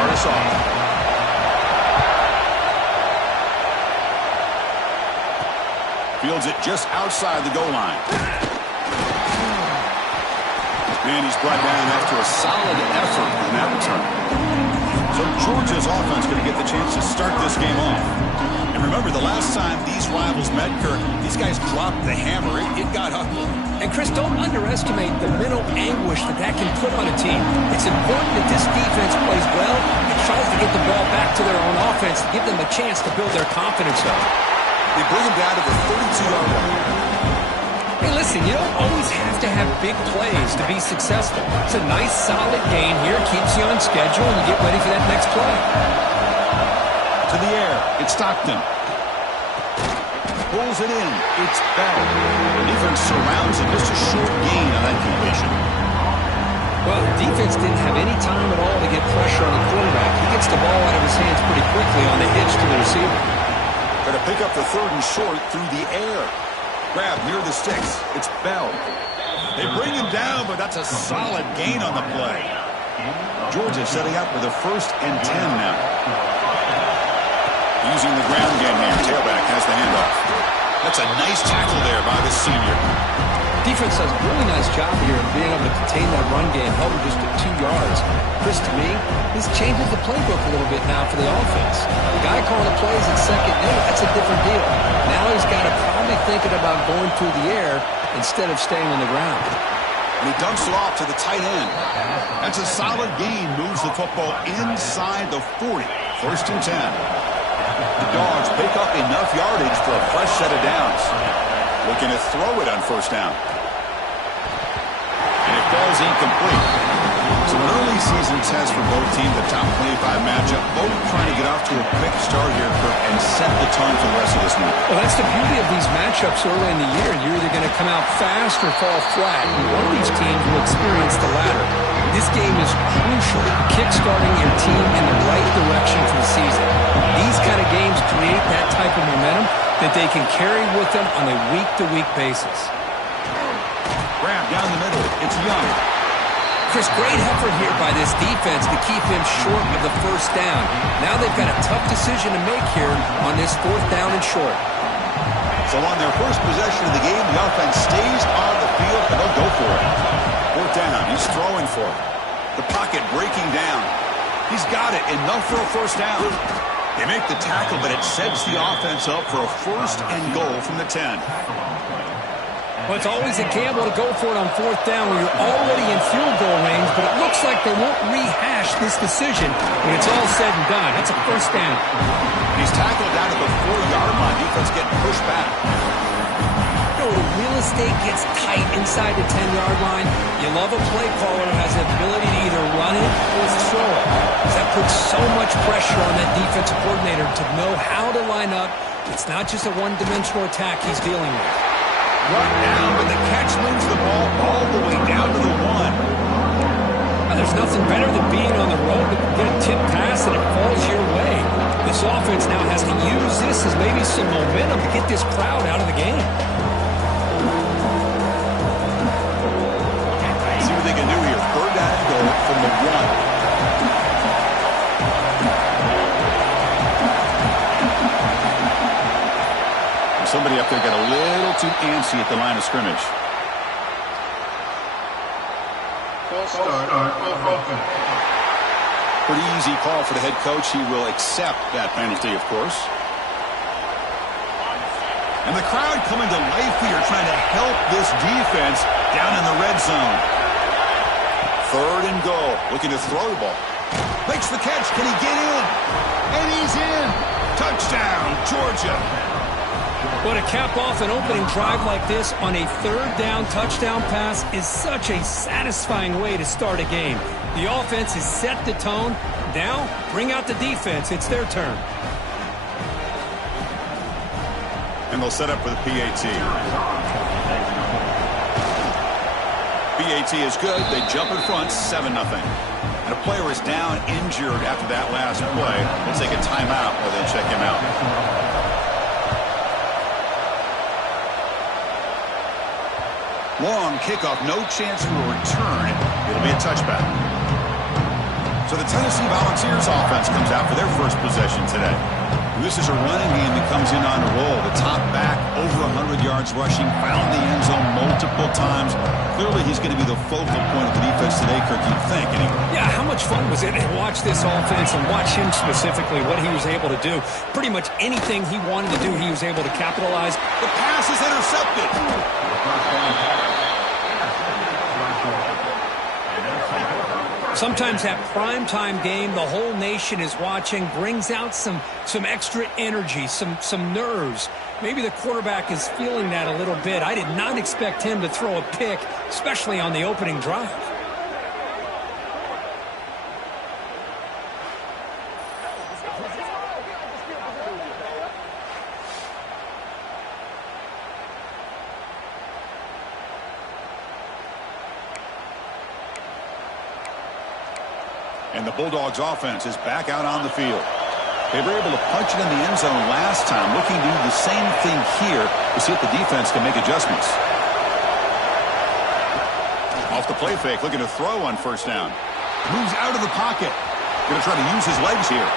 start us off. Fields it just outside the goal line. And he's brought down after a solid effort in that return. So Georgia's offense going to get the chance to start this game off. And remember, the last time these rivals met, Kirk, these guys dropped the hammer. It got ugly. And, Chris, don't underestimate the mental anguish that can put on a team. It's important that this defense plays well and tries to get the ball back to their own offense to give them a chance to build their confidence up. They bring him down to the 32-yard line. Hey, listen, you don't always have to have big plays to be successful. It's a nice, solid gain here. Keeps you on schedule, and you get ready for that next play. To the air. It's Stockton. Pulls it in. It's Bell. The defense surrounds it. Just a short gain on that completion. Well, the defense didn't have any time at all to get pressure on the quarterback. He gets the ball out of his hands pretty quickly on the hitch to the receiver. Going to pick up the 3rd and short through the air. Grab near the sticks. It's Bell. They bring him down, but that's a solid gain on the play. Georgia setting up with a 1st and 10 now. Using the ground game here. Tailback has the handoff. That's a nice tackle there by the senior. Defense does a really nice job here of being able to contain that run game, held him just at 2 yards. Chris, to me, this changes the playbook a little bit now for the offense. The guy calling the plays at 2nd and 8, that's a different deal. Now he's got to probably thinking about going through the air instead of staying on the ground. And he dumps it off to the tight end. That's a solid gain. Moves the football inside the 40. 1st and 10. The Dogs pick up enough yardage for a fresh set of downs. Looking to throw it on 1st down. And it falls incomplete. So an early season test for both teams, the top 25 matchup. Both trying to get off to a quick start here, Kirk, and set the tone for the rest of this week. Well, that's the beauty of these matchups early in the year. You're either going to come out fast or fall flat. And one of these teams will experience the latter. This game is crucial to kickstarting your team in the right direction for the season. These kind of games create that type of momentum that they can carry with them on a week-to-week basis. Grab down the middle. It's Young. Chris, great effort here by this defense to keep him short of the 1st down. Now they've got a tough decision to make here on this 4th down and short. So on their first possession of the game, the offense stays on the field, and they'll go for it. 4th down. He's throwing for it. The pocket breaking down. He's got it. Enough for a 1st down. They make the tackle, but it sets the offense up for a 1st and goal from the 10. Well, it's always a gamble to go for it on 4th down when you're already in field goal range, but it looks like they won't rehash this decision when it's all said and done. That's a 1st down. He's tackled down at the 4-yard line. Defense getting pushed back. You know, the real estate gets tight inside the 10-yard line. You love a play caller who has the ability to either run it or throw it. That puts so much pressure on that defensive coordinator to know how to line up. It's not just a one-dimensional attack he's dealing with. Right down, but the catch moves the ball all the way down to the 1. Well, there's nothing better than being on the road to get a tip pass and it falls your way. This offense now has to use this as maybe some momentum to get this crowd out of the game. See what they can do here. 3rd down and goal from the 1. Somebody up there got a little too antsy at the line of scrimmage. Pretty easy call for the head coach. He will accept that penalty, of course. And the crowd coming to life here, trying to help this defense down in the red zone. 3rd and goal. Looking to throw the ball. Makes the catch. Can he get in? And he's in. Touchdown, Georgia. But to cap off an opening drive like this on a 3rd down touchdown pass is such a satisfying way to start a game. The offense has set the tone. Now, bring out the defense. It's their turn. And they'll set up for the PAT. PAT is good. They jump in front, 7-0. And a player is down, injured after that last play. They'll take a timeout while they check him out. Long kickoff, no chance for a return. It'll be a touchback. So the Tennessee Volunteers offense comes out for their first possession today. This is a running game that comes in on a roll. The top back, over 100 yards rushing, found the end zone multiple times. Clearly, he's going to be the focal point of the defense today, Kirk, you'd think, anyway. Yeah, how much fun was it to watch this offense and watch him specifically, what he was able to do. Pretty much anything he wanted to do, he was able to capitalize. The pass is intercepted. Sometimes that primetime game, the whole nation is watching, brings out some extra energy, some nerves. Maybe the quarterback is feeling that a little bit. I did not expect him to throw a pick, especially on the opening drive. And the Bulldogs offense is back out on the field. They were able to punch it in the end zone last time, looking to do the same thing here to see if the defense can make adjustments. Off the play fake, looking to throw on first down. Moves out of the pocket. Going to try to use his legs here.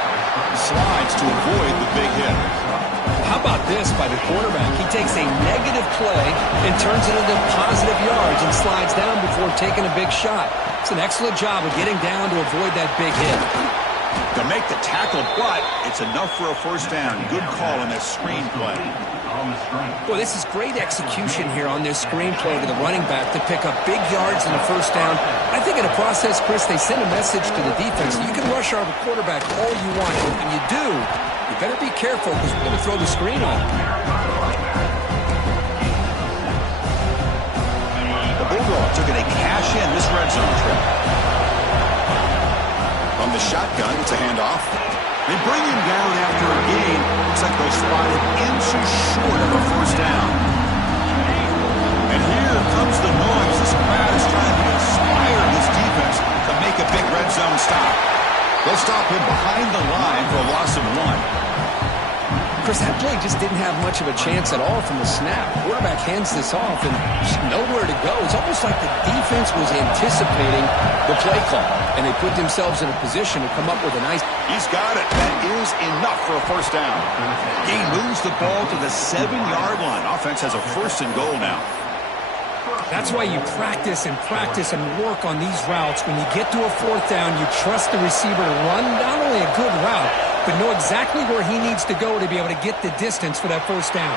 Slides to avoid the big hit. How about this by the quarterback? He takes a negative play and turns it into positive yards and slides down before taking a big shot. It's an excellent job of getting down to avoid that big hit. To make the tackle, but it's enough for a first down. Good call on that screen play. Boy, this is great execution here on this screenplay to the running back to pick up big yards in the first down. I think in the process, Chris, they send a message to the defense. You can rush our quarterback all you want, and when you do, you better be careful because we're going to throw the screen on him. The Bulldogs are going to cash in this red zone trip. From the shotgun, it's a handoff. They bring him down after a gain. Looks like they'll spot it inches short of a first down. And here comes the noise. This crowd is trying to inspire this defense to make a big red zone stop. They'll stop him behind the line for a loss of 1. Chris, that play just didn't have much of a chance at all from the snap. Quarterback hands this off and just nowhere to go. It's almost like the defense was anticipating the play call, and they put themselves in a position to come up with a nice... He's got it. That is enough for a first down. He moves the ball to the 7-yard line. Offense has a first and goal now. That's why you practice and work on these routes. When you get to a fourth down, you trust the receiver to run not only a good route, but know exactly where he needs to go to be able to get the distance for that first down.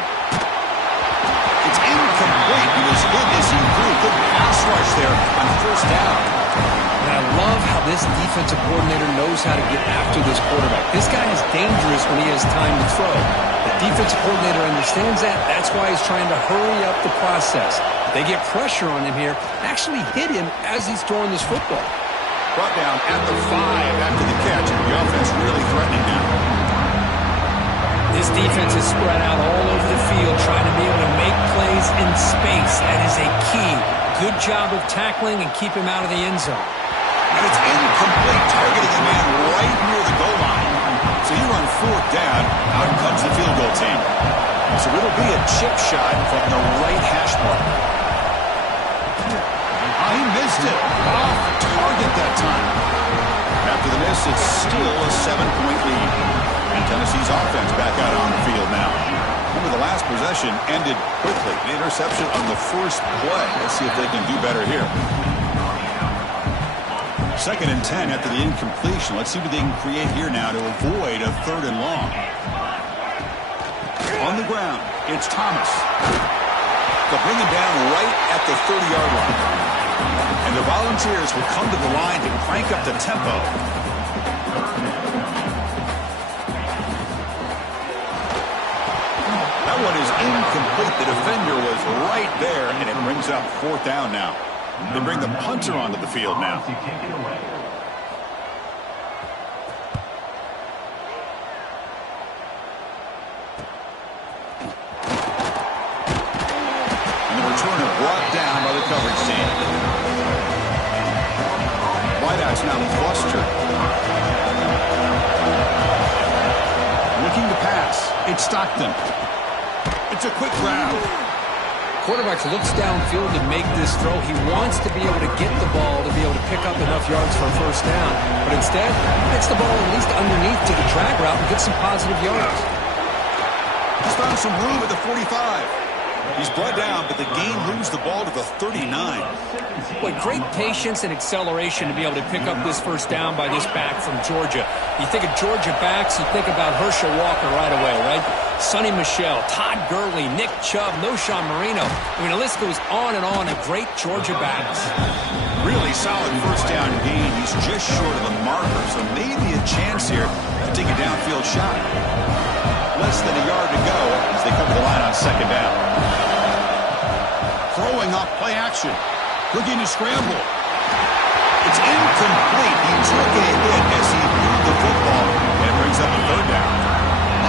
It's incomplete. He was hit as he threw. Good pass rush there on first down. And I love how this defensive coordinator knows how to get after this quarterback. This guy is dangerous when he has time to throw. The defensive coordinator understands that. That's why he's trying to hurry up the process. They get pressure on him here, actually hit him as he's throwing this football. Brought down at the 5 after the catch. The offense really threatening now. This defense is spread out all over the field, trying to be able to make plays in space. That is a key. Good job of tackling and keep him out of the end zone. And it's incomplete, targeting a man right near the goal line. So you're on fourth down. Out comes the field goal team. So it'll be a chip shot from the right hash mark. He missed it. Off target that time. After the miss, it's still a 7-point lead. And Tennessee's offense back out on the field now. Remember, the last possession ended quickly. The interception on the first play. Let's see if they can do better here. 2nd and 10 after the incompletion. Let's see what they can create here now to avoid a 3rd and long. On the ground, it's Thomas. They'll bring him down right at the 30-yard line. And the Volunteers will come to the line to crank up the tempo. That one is incomplete. The defender was right there, and it brings up 4th down now. They bring the punter onto the field now. And the returner brought down by the coverage team. Wideout's now flustered. Looking to pass. It's Stockton. It's a quick grab. quarterback looks downfield to make this throw. He wants to be able to get the ball to be able to pick up enough yards for a first down. But instead, he gets the ball at least underneath to the drag route and gets some positive yards. He's found some room at the 45. He's brought down, but the game moves the ball to the 39. Boy, great patience and acceleration to be able to pick up this first down by this back from Georgia. You think of Georgia backs, you think about Herschel Walker right away, right? Sonny Michel, Todd Gurley, Nick Chubb, Noshawn Marino. I mean, the list goes on and on of great Georgia backs. Really solid first down gain. He's just short of the marker, so maybe a chance here to take a downfield shot. Less than a yard to go as they come to the line on second down. Throwing off play action. Looking to scramble. It's incomplete. He took a hit as he moved the football and brings up a third down.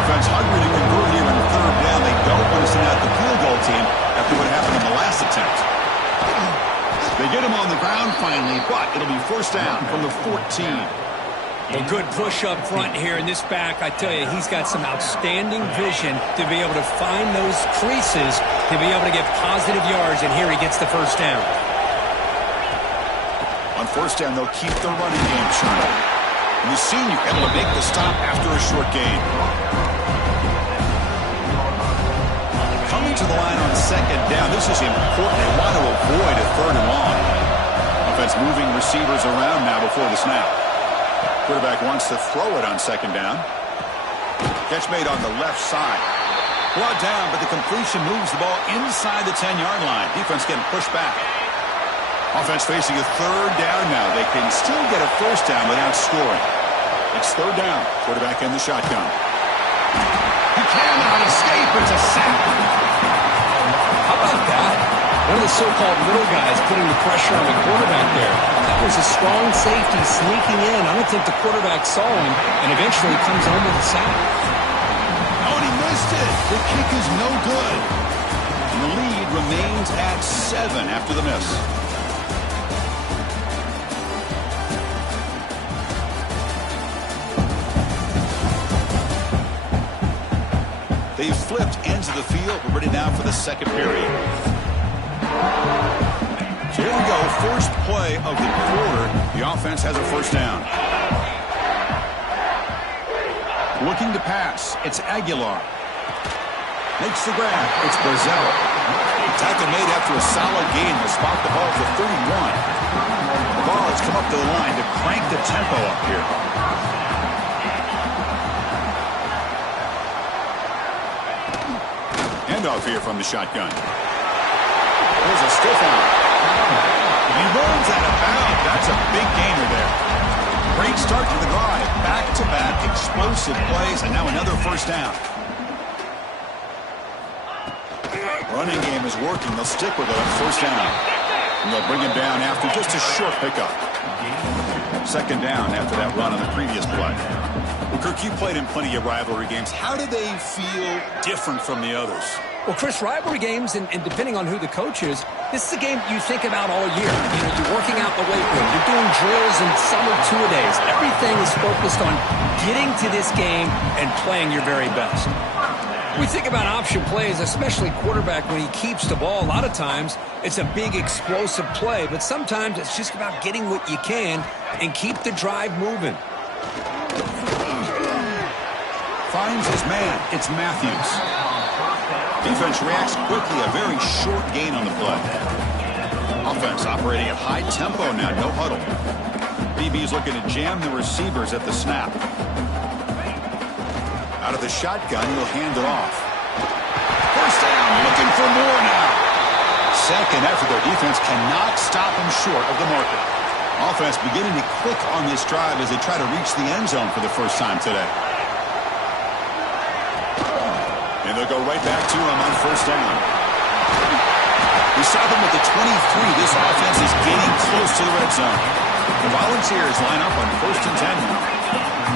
Offense hungry to convert here on third down. They don't want to send out the field goal team after what happened in the last attempt. They get him on the ground finally, but it'll be first down from the 14. Well, good push up front here in this back. I tell you, he's got some outstanding vision to be able to find those creases, to be able to get positive yards, and here he gets the first down. On first down, they'll keep the running game churning. And the senior able to make the stop after a short gain. Coming to the line on second down, this is important. They want to avoid a third and long. Offense moving receivers around now before the snap. Quarterback wants to throw it on second down. Catch made on the left side. Brought down, but the completion moves the ball inside the 10-yard line. Defense getting pushed back. Offense facing a third down now. They can still get a first down without scoring. It's third down. Quarterback in the shotgun. He cannot escape. It's a sack. How about that? One of the so-called little guys putting the pressure on the quarterback there. That was a strong safety sneaking in. I don't think the quarterback saw him, and eventually comes home with a sack. Oh, and he missed it. The kick is no good. And the lead remains at 7 after the miss. They've flipped ends of the field. We're ready now for the second period. So here we go. First play of the quarter. The offense has a first down. Looking to pass. It's Aguilar. Makes the grab. It's Brazil. Tackle made after a solid gain. They'll spot the ball at the 31. The ball has come up to the line to crank the tempo up here. Handoff here from the shotgun. There's a stiff arm. He runs out of bounds. That's a big gainer there. Great start to the drive. Back-to-back explosive plays, and now another first down. Running game is working. They'll stick with it on first down. And they'll bring him down after just a short pickup. Second down after that run on the previous play. Well, Kirk, you played in plenty of rivalry games. How do they feel different from the others? Well, Chris, rivalry games, and depending on who the coach is, this is a game you think about all year. You know, you're working out the weight room. You're doing drills and summer two-a-days. Everything is focused on getting to this game and playing your very best. We think about option plays, especially quarterback when he keeps the ball. A lot of times, it's a big explosive play, but sometimes it's just about getting what you can and keep the drive moving. Finds his man. It's Matthews. Defense reacts quickly. A very short gain on the play. Offense operating at high tempo now. No huddle. BB's looking to jam the receivers at the snap. Out of the shotgun, he'll hand it off. First down, looking for more now. Second effort, their defense cannot stop him short of the marker. Offense beginning to click on this drive as they try to reach the end zone for the first time today. And they'll go right back to him on first down. We stop him at the 23. This offense is getting close to the red zone. The Volunteers line up on first and 10 now.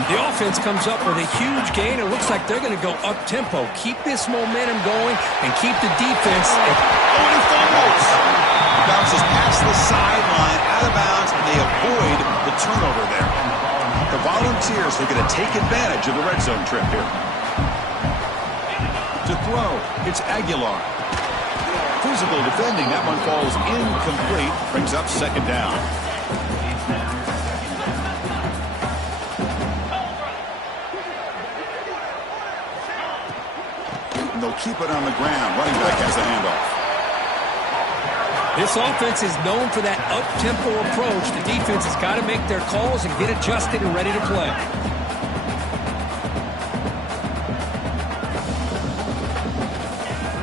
The offense comes up with a huge gain. It looks like they're going to go up-tempo. Keep this momentum going and keep the defense. Oh, and he fumbles. He bounces past the sideline, out of bounds, and they avoid the turnover there. The Volunteers looking to take advantage of the red zone trip here. To throw, it's Aguilar. Physical defending. That one falls incomplete. Brings up second down. And they'll keep it on the ground. Running back has the handoff. This offense is known for that up-tempo approach. The defense has got to make their calls and get adjusted and ready to play.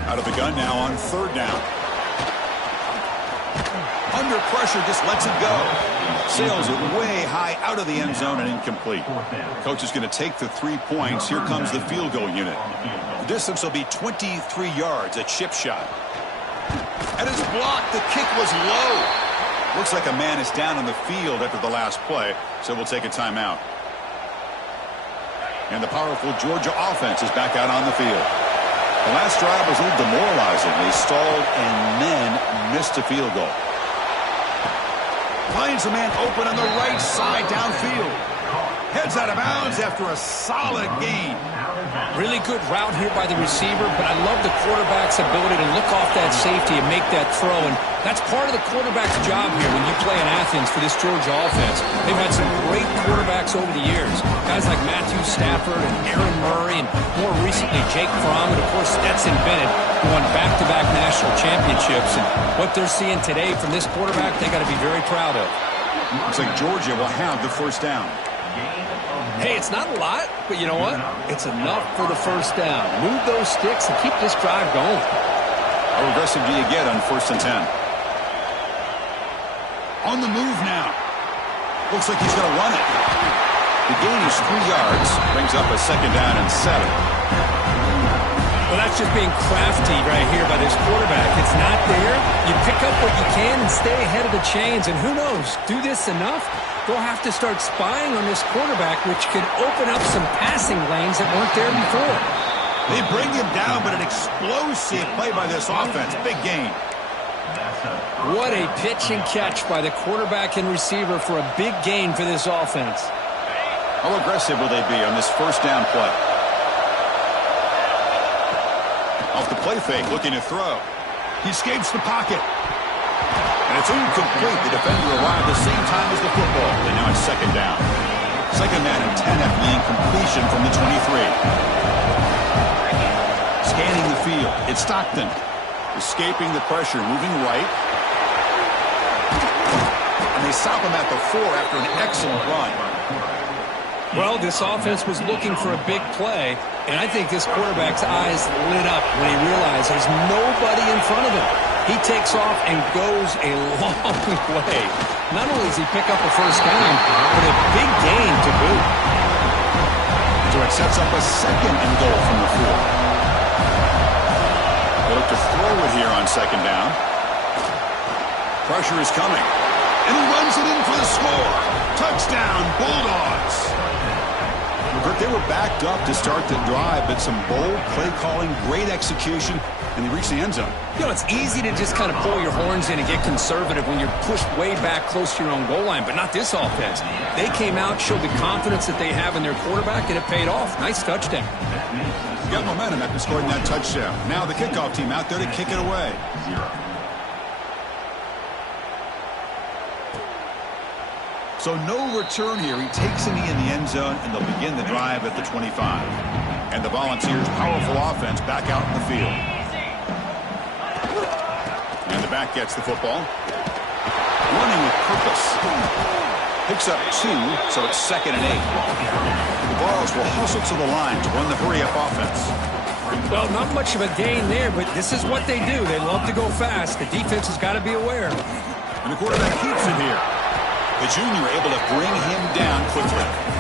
Out of the gun now on third down. Under pressure, just lets it go. Sails it way high out of the end zone and incomplete. Coach is going to take the 3 points. Here comes the field goal unit. The distance will be 23 yards, a chip shot. And it's blocked. The kick was low. Looks like a man is down on the field after the last play, so we'll take a timeout. And the powerful Georgia offense is back out on the field. The last drive was a little demoralizing. They stalled and then missed a field goal. Finds a man open on the right side downfield. Heads out of bounds after a solid gain. Really good route here by the receiver, but I love the quarterback's ability to look off that safety and make that throw. And that's part of the quarterback's job here when you play in Athens for this Georgia offense. They've had some great quarterbacks over the years. Guys like Matthew Stafford and Aaron Murray, and more recently Jake Fromm, and of course Stetson Bennett, who won back-to-back national championships. And what they're seeing today from this quarterback, they got to be very proud of. Looks like Georgia will have the first down. Hey, it's not a lot, but you know what? It's enough for the first down. Move those sticks and keep this drive going. How aggressive do you get on 1st and 10? On the move now. Looks like he's going to run it. The gain is 3 yards. Brings up a second down and 7. Well, that's just being crafty right here by this quarterback. It's not there. You pick up what you can and stay ahead of the chains. And who knows, do this enough, they'll have to start spying on this quarterback, which can open up some passing lanes that weren't there before. They bring him down, but an explosive play by this offense. Big gain. What a pitch and catch by the quarterback and receiver for a big gain for this offense. How aggressive will they be on this first down play? Off the play fake, looking to throw. He escapes the pocket. And it's incomplete. The defender arrived at the same time as the football. And now it's second down. Second down and 10 after the incompletion from the 23. Scanning the field. It's Stockton. Escaping the pressure, moving right. And they stop him at the 4 after an excellent run. Well, this offense was looking for a big play, and I think this quarterback's eyes lit up when he realized there's nobody in front of him. He takes off and goes a long way. Not only does he pick up a first down, but a big gain to boot. So it sets up a second and goal from the 4. They look to throw it here on second down. Pressure is coming. And he runs it in for the score. Touchdown, Bulldogs. They were backed up to start the drive, but some bold play calling, great execution, and they reached the end zone. You know, it's easy to just kind of pull your horns in and get conservative when you're pushed way back close to your own goal line, but not this offense. They came out, showed the confidence that they have in their quarterback, and it paid off. Nice touchdown. Got momentum after scoring that touchdown. Now the kickoff team out there to kick it away. So no return here. He takes a knee in the end zone, and they'll begin the drive at the 25. And the Volunteers' powerful offense back out in the field. And the back gets the football. Running with purpose. Picks up 2, so it's second and 8. The Vols will hustle to the line to run the hurry-up offense. Well, not much of a gain there, but this is what they do. They love to go fast. The defense has got to be aware. And the quarterback keeps it here. The junior able to bring him down quickly.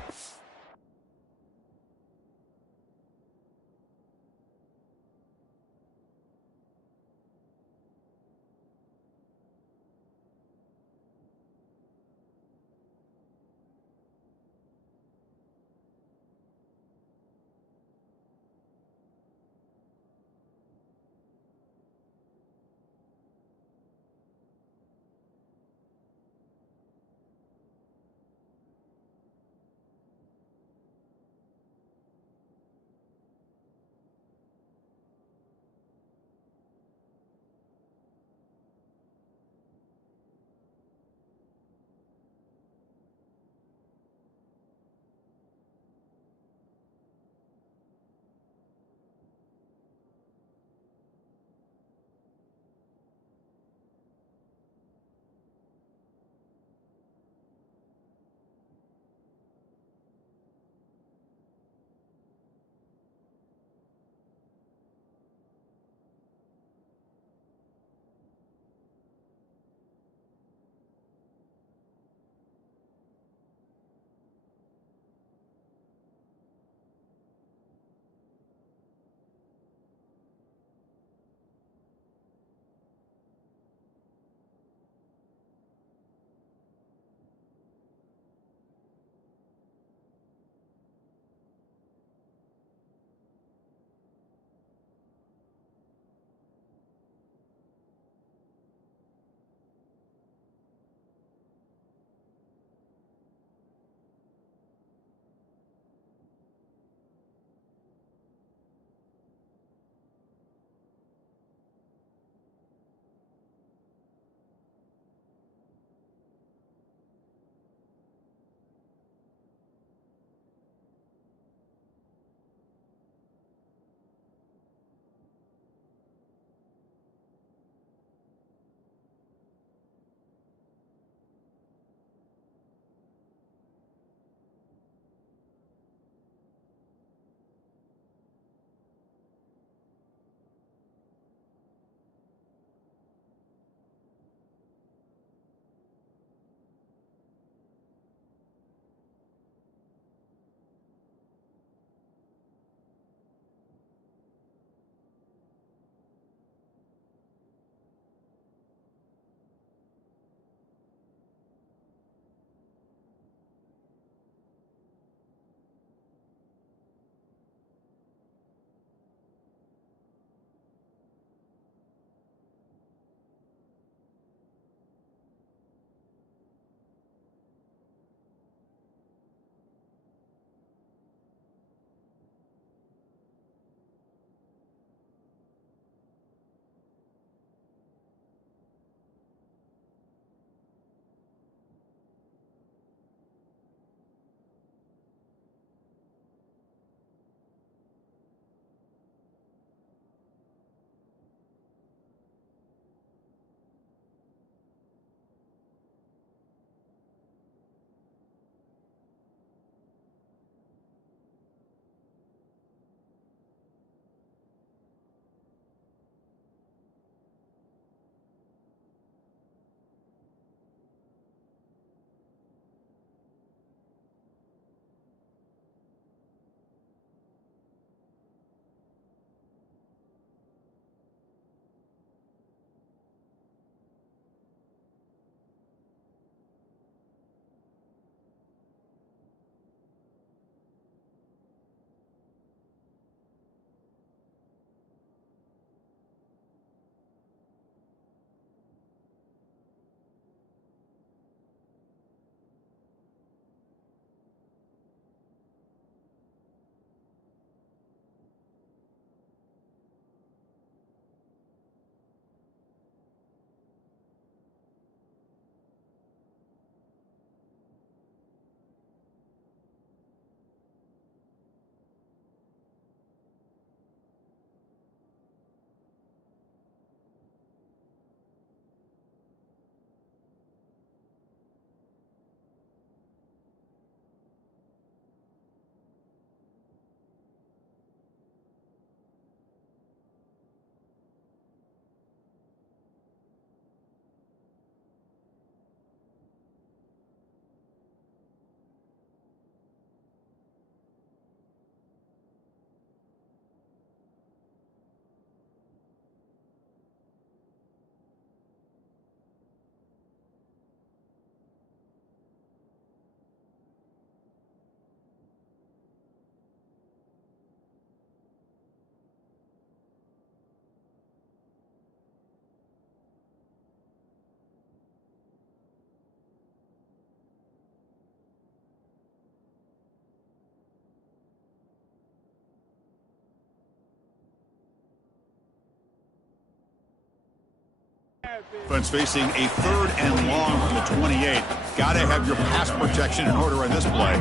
Defense facing a 3rd and long from the 28. Got to have your pass protection in order on this play.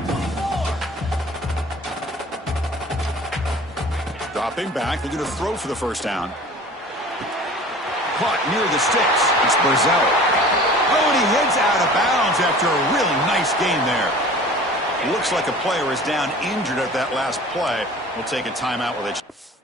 Dropping back, they're going to throw for the first down. Caught near the sticks. It's Burzell. Oh, and he heads out of bounds after a really nice game there. Looks like a player is down injured at that last play. We'll take a timeout with it.